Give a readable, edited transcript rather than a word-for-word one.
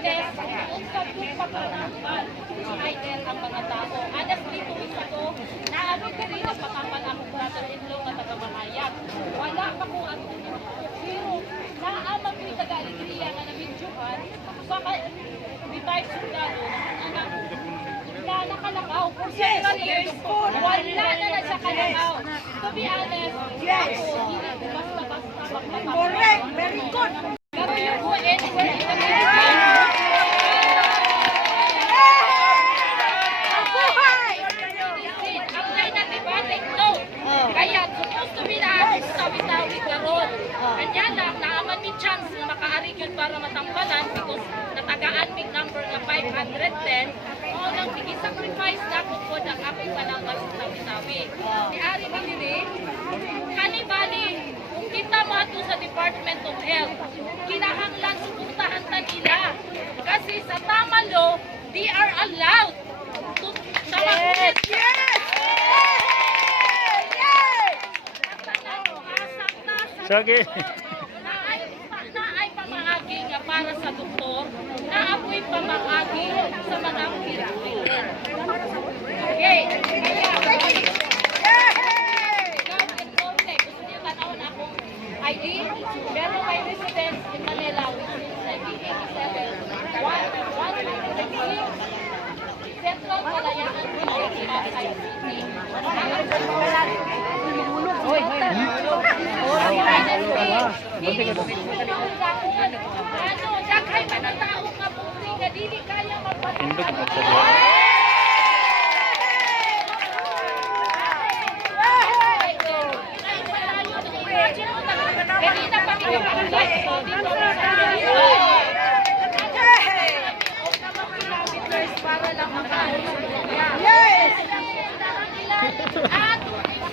honest, unsa yung pagkakaman idol ang mga tao. Honestly, 2 weeks ago, naano ko rin ang pakaman ang brother-in-law na taga-Mahayag. Wala pa ko ang pero naamang ko yung taga-alegriya nga nabidyohan. So, bitay sundalo na nakalakaw. Wala na siya kalakaw. To be honest, ako, hindi ko basta-basta magpapakaman. Correct, very good. Pero you go anywhere in the Philippines, kaya supposed to be na tawi-tawi karon. Kanya lang naaman mi chance na makaari yun para matampalan because natagaan mi number nga 510. O nang sige sacrifice na ko po ang aping pananggal sa tawi-tawi. Si Ari Biliri, kanibali, kung kita mato sa Department of Health, kinahanglan suportahan ta nila. Kasi sa tama law, they are allowed to Yes! Sige. Naay pamaagi nga para sa doktor, naapoy pamaagi sa mga pilipin. Okay, ikaw in Norte, gusto niyo tanawin akong ID, pero may residence in Manila, which is 1987, 166, Central Kalayaan, Pasay City. Ano, daghay man ang tao nga putri nga dili kaya Indog mo sa para lang makaayos.